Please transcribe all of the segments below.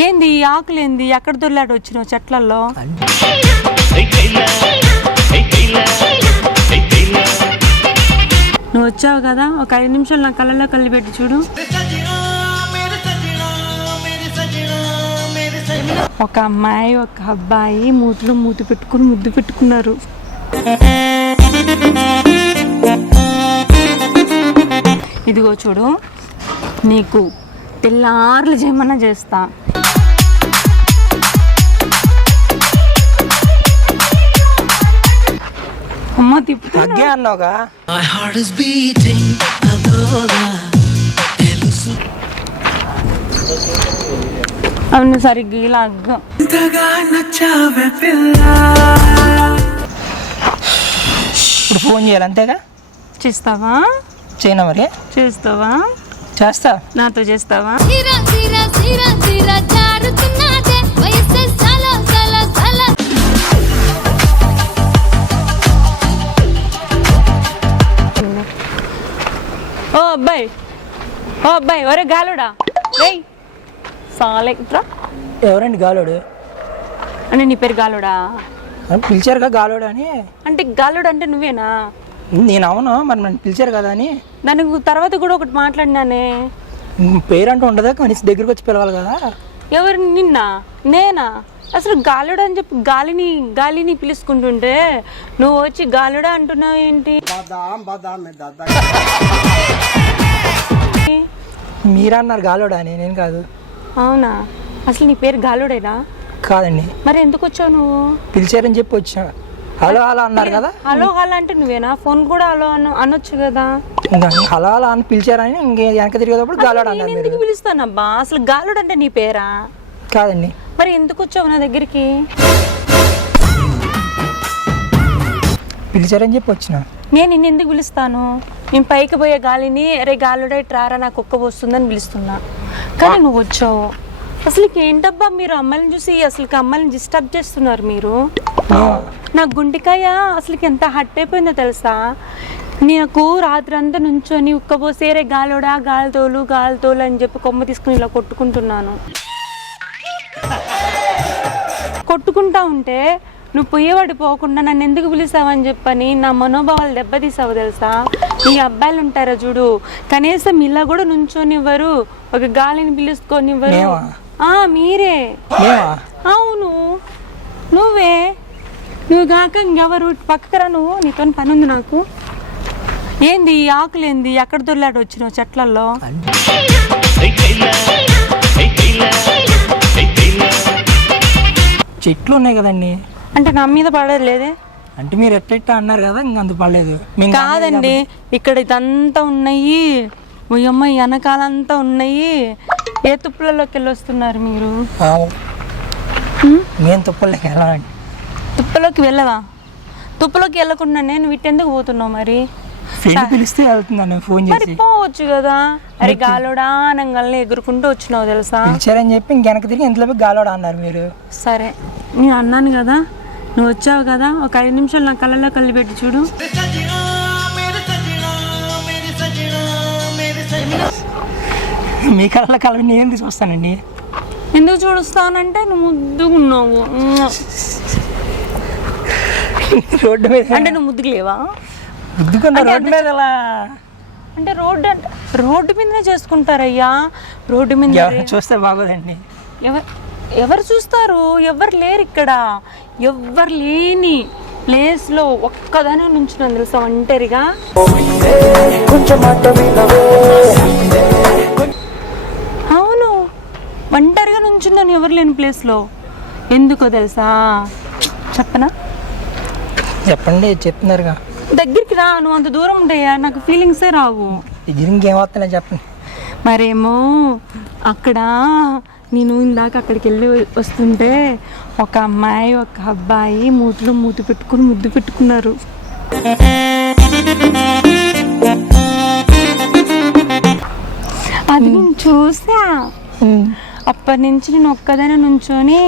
ఏంది ఆకులేంది ఆకులు ఏంది? ఎక్కడ దొల్లాడు వచ్చినావు చెట్లలో నువ్వు వచ్చావు కదా? ఒక ఐదు నిమిషాలు నా కళ్ళలో కళ్ళు పెట్టి చూడు. ఒక అమ్మాయి ఒక అబ్బాయి మూతిలో మూతి పెట్టుకుని ముద్దు పెట్టుకున్నారు. ఇదిగో చూడు నీకు తెల్లార్లు చేయమన్నా చేస్తా. అమ్మ తిప్పుతా తగ్గే అన్నావుగా? అవును సరిగ్గా పిల్ల. ఇప్పుడు ఫోన్ చేయాలి అంతేగా? చేస్తావా? చేయనా మరి? చేస్తావా? చేస్తా. నాతో చేస్తావా? అబ్బాయి. ఓ అబ్బాయి ఒరే గాలుడా. రేయ్ సాలెక్ట్రా ఎవరండి గాలోడు? అంటే నీ పేరు గాలుడా. అని పిలిచారుగా గాలోడు అని. అంటే గాలుడు అంటే నువ్వేనా? నేను అవును మరి నన్ను పిలిచారు కదా అని. దానికి తర్వాత కూడా ఒకటి మాట్లాడినానే. పేరు అంటూ ఉండదా? కనీసం దగ్గరికి వచ్చి పిలవాలి కదా. ఎవరు? నిన్న? నేనా? అసలు గాలుడు అని చెప్పి గాలిని గాలిని పిలుచుకుంటుంటే నువ్వు వచ్చి గాలుడా అంటున్నావు ఏంటి? మీరన్నారు గాలోడు అని నేను కాదు. అవునా? అసలు నీ పేరు గాలుడేనా? కాదండి. మరి ఎందుకు వచ్చావు నువ్వు? పిలిచారని చెప్పి వచ్చా. హలో హలో అన్నారు కదా. హలో హలో అంటే నువ్వేనా? ఫోన్ కూడా హలో అను అనొచ్చు కదా. ఇంకా హలో హలో అని పిలిచారని ఇంక వెనక తిరిగేటప్పుడు గాలోడు నేను అన్నారు మీరు. ఎందుకు పిలుస్తానబ్బా? అసలు గాలుడు అంటే నీ పేరా? కాదండి. మరి ఎందుకు వచ్చావు నా దగ్గరికి? పిలిచారని చెప్పి వచ్చిన. నేను నిన్ను ఎందుకు పిలుస్తాను? నేను పైకి పోయే గాలిని అరే గాలుడే ట్రారా నాకు కుక్క వస్తుందని పిలుస్తున్నా. కానీ నువ్వు వచ్చావు. అసలు ఏంటబ్బా మీరు అమ్మాయిని చూసి అసలు అమ్మాయిని డిస్టర్బ్ చేస్తున్నారు మీరు? నా. గుండెకాయ అసలుకి ఎంత హట్ అయిపోయిందో తెలుసా? నాకు రాత్రి అంతా నుంచొని ఉక్కబోసే రే గాలోడా గాలితోలు గాలితోలు అని చెప్పి కొమ్మ తీసుకుని ఇలా కొట్టుకుంటున్నాను. కొట్టుకుంటా ఉంటే నువ్వు పోయేవాడు పోకుండా నన్ను ఎందుకు పిలిచావని చెప్పని నా మనోభావాలు దెబ్బతీసావు తెలుసా? ఈ అబ్బాయిలు ఉంటారా చూడు. కనీసం ఇలా కూడా నుంచోనివ్వరు. ఒక గాలిని పిలుచుకోనివ్వరు? ఆ మీరే. అవును. నువ్వే. నువ్వు కాక ఇంకెవరు? పక్కరా నువ్వు. నీతో పని ఉంది నాకు. ఏంది? ఈ ఆకులేంది ఎక్కడ దొల్లాడు వచ్చినావు చెట్లల్లో? చెట్లు ఉన్నాయి కదండి. అంటే నా మీద పడదు లేదే? అంటే మీరు ఎట్లెట్ట అన్నారు కదా ఇంక అంత పడలేదు. కాదండి ఇక్కడ ఇదంతా ఉన్నాయి. ఉయ్యమ్మ వెనకాలంతా ఉన్నాయి. ఏ తుప్పులలోకి వెళ్ళి వస్తున్నారు మీరు మేము తుప్పలకి తుప్పలోకి వెళ్ళవా? తుప్పలోకి వెళ్ళకుండా నేను వీటెందుకు పోతున్నావు మరి? ఫ్రెండ్ పిలిస్తే వెళ్తున్నాను ఫోన్ మరి చేసి. పోవచ్చు కదా. అరే గాలోడా అనగానే ఎగురుకుంటూ వచ్చినావు తెలుసా? పిలిచారని చెప్పి ఇంక వెనక తిరిగి ఇంట్లో గాలోడు అన్నారు మీరు? సరే నేను అన్నాను కదా. నువ్వు వచ్చావు కదా ఒక ఐదు నిమిషాలు నా కళ్ళల్లో కళ్ళు పెట్టి చూడు. మీ కళ్ళ కలవి నేను ఎందుకు చూస్తానండి. ఎందుకు చూడుస్తానంటే నువ్వు ముద్దుగున్నావు రోడ్డు మీద. అంటే నువ్వు ముద్దుకు లేవా? గుద్దుకున్న రోడ్డు మీద ఎలా? అంటే రోడ్డు అంటే రోడ్డు మీదనే చేసుకుంటారయ్యా. రోడ్డు మీద చూస్తే బాగోదండి. ఎవరు? ఎవరు చూస్తారు? ఎవరు లేరు ఇక్కడ. ఎవరు లేని ప్లేస్లో ఒక్కదానే నుంచున్నాను తెలుసా? ఒంటరిగా. అవును. ఒంటరిగా నుంచున్నాను ఎవరు లేని ప్లేస్లో. ఎందుకో తెలుసా? చెప్పనా? చెప్పండి చెప్తున్నారుగా? దగ్గరికి రా నువ్వు అంత దూరం ఉంటాయా? నాకు ఫీలింగ్సే రావు. దగ్గర ఇంకేం వస్తున్నాయి చెప్పండి. మరేమో అక్కడ నేను ఇందాక అక్కడికి వెళ్ళి వస్తుంటే ఒక అమ్మాయి ఒక అబ్బాయి మూతిలో మూతి పెట్టుకుని ముద్దు పెట్టుకున్నారు. అది నేను చూసా. అప్పటి నుంచి నేను ఒక్కదానే నుంచొని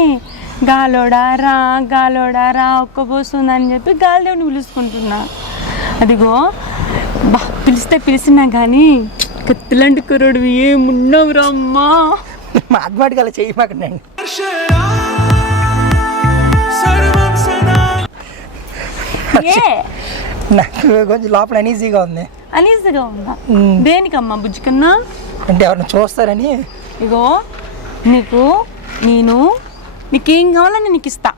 గాలోడా రా గాలోడా రా ఒక్కబోస్తుందని చెప్పి గాలిదేవుని పిలుచుకుంటున్నా అదిగో బా పిలిస్తే పిలిచినా కానీ కత్తిలాంటి కుర్రాడు ఏమున్నావురా అమ్మా? మాథమెటికల్ అలా చేయమాకండి ఏ? నాకు కొంచెం లోపల అనీజీగా ఉంది. అనీజీగా ఉందా. దేనికమ్మా బుజ్జి కన్నా అంటే ఎవరిని చూస్తారని. ఇగో నీకు నేను నీకేం కావాలని నీకు ఇస్తా.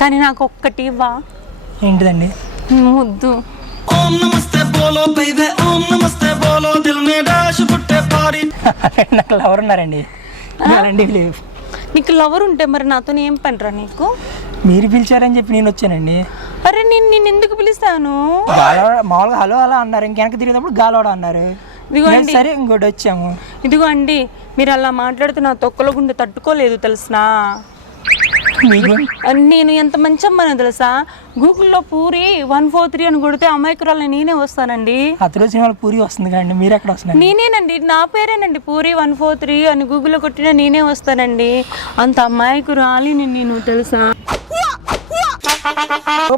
కానీ నాకు ఒక్కటి ఇవ్వా. ఏంటిదండి? ముద్దు ఓం నమస్తే బోలో బేబే నాకు లవర్ ఉన్నారండి. ఇవ్వాలండి లేవు నీకు లవర్ ఉంటే మరి నాతో ఏం పనిరా నీకు? మీరు పిలిచారని చెప్పి నేను వచ్చానండి. అరే నేను నిన్ను ఎందుకు పిలుస్తాను? మామూలుగా హలో అలా అన్నారు. ఇంకెనక తిరిగేటప్పుడు గాలవాడ అన్నారు. ఇదిగో నేను అండి. సరే ఇంకోటి వచ్చాము. ఇదిగో అండి మీరు అలా మాట్లాడితే నా తొక్కల గుండె తట్టుకోలేదు తెలుసునా? నేను ఎంత మంచి అమ్మానో తెలుసా? గూగుల్లో పూరి వన్ ఫోర్ త్రీ అని కొడితే అమాయకురాలు నేనే వస్తానండి. సినిమాలో పూరి వస్తుంది కదండి మీరు ఎక్కడ వస్తున్నారు? నేనేనండి నా పేరేనండి పూరి వన్ ఫోర్ త్రీ అని గూగుల్లో కొట్టినా నేనే వస్తానండి. అంత అమాయకురాలి నేను తెలుసా?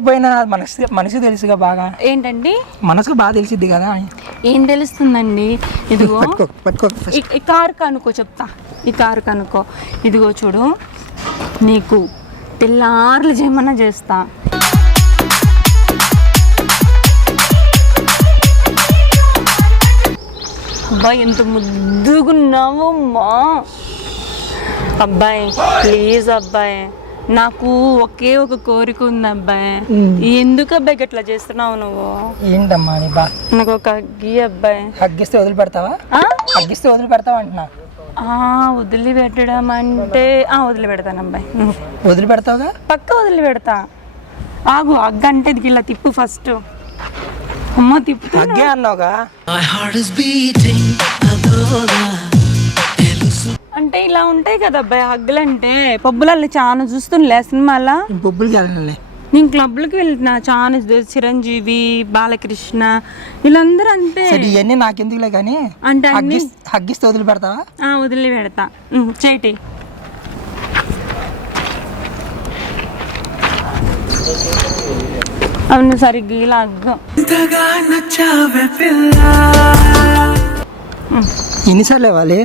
పోయినా మనసు మనసు తెలుసుగా బాగా. ఏంటండి? మనసుకు బాగా తెలిసిద్ది కదా. ఏం తెలుస్తుందండి? ఇదిగో ఈ- ఈ కారు కనుక్కో చెప్తా. ఈ కారు కనుక్కో. ఇదిగో చూడు. నీకు తెల్లార్లు చేయమన్నా చేస్తా. అబ్బాయి ఎంత ముద్దుగున్నావు మా అబ్బాయి ప్లీజ్ అబ్బాయి నాకు ఒకే ఒక కోరిక ఉంది అబ్బాయి. ఎందుకు అబ్బాయి గట్లా చేస్తున్నావు నువ్వు? ఏంటమ్మా నీ బా. నాకు ఒక అగ్గి అబ్బాయి. హగ్గిస్తే వదిలిపెడతావా? హగ్గిస్తే వదిలిపెడతావా అంటున్నా. వదిలిపెట్టడం అంటే ఆ వదిలిపెడతాను అబ్బాయి. వదిలిపెడతావుగా? పక్క వదిలిపెడతా. ఆగు అగ్గ అంటే ఇలా తిప్పు ఫస్ట్ అమ్మ తిప్పు హగ్గే అన్నావుగా? అంటే ఇలా ఉంటాయి కదా అబ్బాయి హగ్గులు అంటే పబ్బులలో చాలా చూస్తుండే సినిమాలో? బొబ్బులకి వెళ్ళాలి నేను క్లబ్లకి వెళ్తున్నా. చాలా చిరంజీవి బాలకృష్ణ వీళ్ళందరూ అంతే సరే ఇవన్నీ నాకెందుకులే కానీ అంటే అన్ని హగ్గిస్ హగ్గిస్తే వదిలిపెడతావా? ఆ, వదిలి పెడతా ఉమ్, చేటి అవును సరిగ్గా ఇలా అగ్గం. ఎన్నిసార్లు ఇవ్వాలి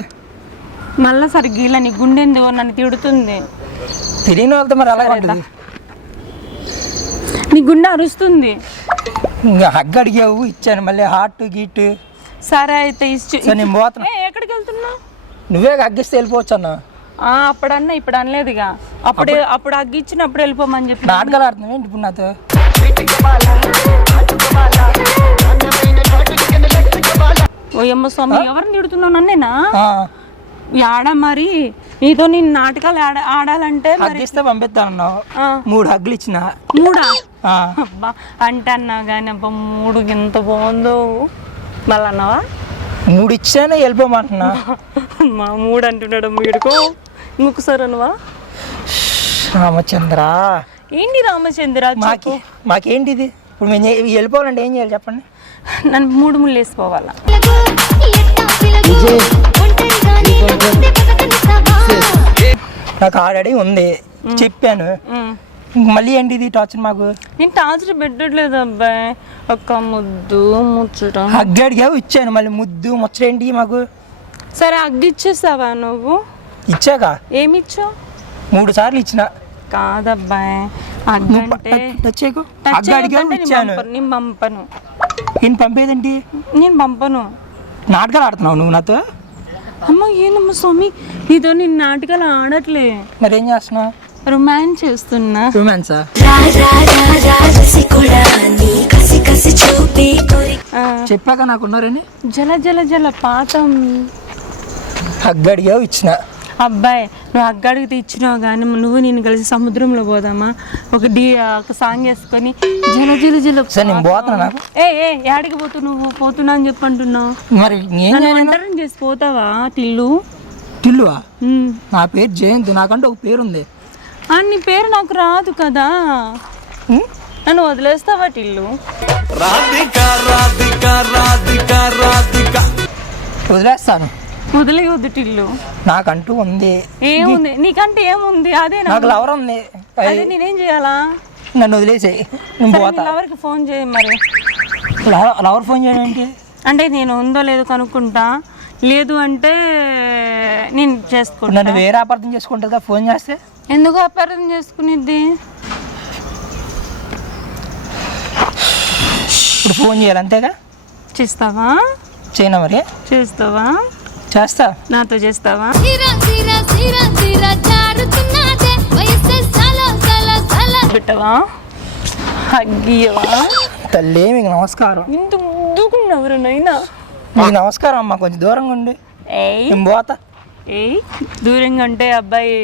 మళ్ళా సరిగ్గా ఇలా నీ గుండె ఎందుకో నన్ను తిడుతుంది. తెలియని వాళ్ళతో మరి అలా ఉంటుంది నీ గుండె అరుస్తుంది. ఇంకా హగ్ అడిగావు ఇచ్చాను మళ్ళీ హార్ట్ గీట్. సరే అయితే ఇచ్చి సరే నేను పోతున్నా. ఏ, ఎక్కడికి వెళ్తున్నావు? నువ్వే హగ్గిస్తే వెళ్ళిపోవచ్చు అన్న. ఆ, అప్పుడన్నా ఇప్పుడు అనలేదుగా అప్పుడే అప్పుడు అగ్గిచ్చినప్పుడు వెళ్ళిపోమని చెప్పి. నాటకాలు ఆడుతున్నావు ఏంటి ఇప్పుడు నాతో? ఓ అమ్మ స్వామి ఎవరిని తిడుతున్నావు? నన్నేనా? ఆ, మరి? నీతో నేను నాటకాలు ఆడ ఆడాలంటే మరి హగ్గిస్తే పంపిస్తానన్నావు. ఆ, మూడు హగ్గులు ఇచ్చిన. మూడా? అబ్బా అంటే అన్నావు కానీ అబ్బా మూడు ఎంత బాగుందో. మళ్ళీ అన్నావా మూడు ఇచ్చానే వెళ్ళిపోమంటున్నా మా మూడు అంటున్నాడు వీడుకో. ఇంకొకసారి అన్నవా? రామచంద్ర. ఏంటి రామచంద్ర మాకి మాకేంటి ఇది ఇప్పుడు మేము వెళ్ళిపోవాలంటే ఏం చేయాలి చెప్పండి. నన్ను మూడు ముళ్ళు వేసుకోవాలా? నాకు ఆల్రెడీ ఉంది. చెప్పాను. ఇంక మళ్ళీ ఏంటి ఇది? టార్చర్ మాకు? నేను టార్చర్ పెట్టట్లేదు అబ్బాయి ఒక్క ముద్దు ముచ్చట. హగ్ అడిగావు ఇచ్చాను. మళ్ళీ ముద్దు ముచ్చటేంటి మాకు? సరే అగ్గిచ్చేసావా నువ్వు? ఇచ్చాక ఏమి ఇచ్చావు మూడు సార్లు ఇచ్చిన. కాదబ్బాయి నువ్వు ప- అగ్గంటే టచ్- టచ్ చేయకు. టచ్ హగ్ అడిగావు చేయొద్దంటే నేను ఇచ్చాను. పంపను, నేను పంపను. నేను పంపేదేంటి? నేను పంపను. నాటకాలు ఆడుతున్నావు నువ్వు నాతో? అమ్మ ఏందమ్మ స్వామి? నీతో నేను నాటకాలు ఆడట్లే. మరి ఏం చేస్తున్నావు? రొమాన్స్ చేస్తున్నా రొమాన్సా చెప్పాక నాకు ఉన్నారని జల జల జల పాతం హగ్ అడిగావు ఇచ్చిన అబ్బాయి నువ్వు అగ్గడిగితే ఇచ్చినావు కానీ నువ్వు నేను కలిసి సముద్రంలో పోదామా ఒక డి ఒక సాంగ్ వేసుకొని జల జల జల ఏ ఏ యాడికి పోతు నువ్వు పోతున్నా అని చెప్పి అంటున్నావు మరి చేసి పోతావా టిల్లు టిల్లువా ఉమ్. నా పేరు జయంత్ నాకంటే ఒక పేరు ఉంది నీ పేరు నాకు రాదు కదా? నన్ను వదిలేస్తావా టిల్లు? రాధిక రాధిక రాధిక రాధిక. వదిలేస్తాను. వదిలేయొద్దు టిల్లు. నాకంటూ ఉంది. ఏముంది? నీకంటే ఏముంది? అదే నాకు లవర్ ఉంది. అదే నేనేం చేయాలా? నన్ను వదిలేసేయి. నేను పోతా. లవర్కి ఫోన్ చేయి మరి. లవర్- లవర్ ఫోన్ చేయడం ఏంటి? అంటే నేను ఉందో లేదో కనుక్కుంటా. లేదు అంటే నేను చేసుకుంటా. నన్ను వేరే అపార్థం చేసుకుంటుందా ఫోన్ చేస్తే? ఎందుకు అపార్థం చేసుకునేది ఇప్పుడు ఫోన్ చేయాలి అంతేగా? చేస్తావా? చేయనా మరి? చేస్తావా? చేస్తా. నాతో చేస్తావా? పెట్టవా? హగ్గియవా తల్లి మీకు నమస్కారం. ఇంత ముద్దుకున్నవరు నైనా మీకు నమస్కారం అమ్మా కొంచెం దూరంగా ఉండి. ఏయ్. నేను పోతా. ఏయ్ దూరంగా అంటే అబ్బాయి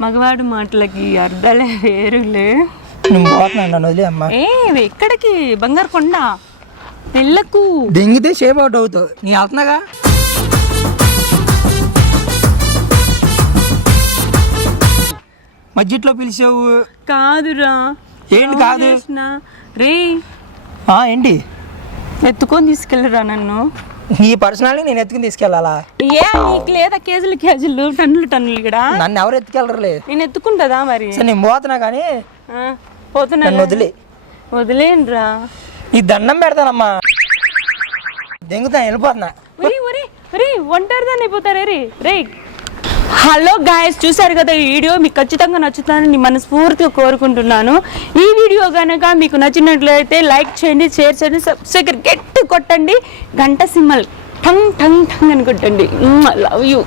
మగవాడు మాటలకి అర్థాలే వేరులే. పోతున్నాను నన్ను వదిలే అమ్మా. ఏ ఎక్కడికి? బంగారు కొండ. వెళ్ళకు దెంగితే షేప్ అవుట్ అవుతావు. నీ వెళ్తున్నాగా మధ్యలో పిలిచావు. కాదురా. ఏంటి కాదు? చేసిన రే ఆ, ఏంటి? ఎత్తుకొని తీసుకెళ్ళరా నన్ను? నీ పర్సనాలిటీ నేను ఎత్తుకుని తీసుకెళ్ళాలా? ఏ నీకు లేదా కేజీలు కేజీలు టన్నులు టన్నులు ఇక్కడ నన్ను ఎవరు ఎత్తుకెళ్ళరులే. నేను ఎత్తుకుంటుందా మరి? సరే నేను పోతున్నా కానీ ఆ, పోతున్నా నన్ను వదిలే. వదిలేనురా. నీ దండం పెడతానమ్మా. దెంగుతా వెళ్ళిపోతున్నా. ఒరి ఒరి ఒరి ఒంటరిదాన్ని అయిపోతారే రే? రే హలో గాయస్ చూసారు కదా ఈ వీడియో? మీకు ఖచ్చితంగా నచ్చుతుందని మనస్ఫూర్తిగా కోరుకుంటున్నాను. ఈ వీడియో కనుక మీకు నచ్చినట్లయితే లైక్ చేయండి షేర్ చేయండి సబ్స్క్రైబ్ గట్టి కొట్టండి. గంట సింహల్ ఠంగ్ ఠంగ్ ఠంగ్ అని కొట్టండి. Love you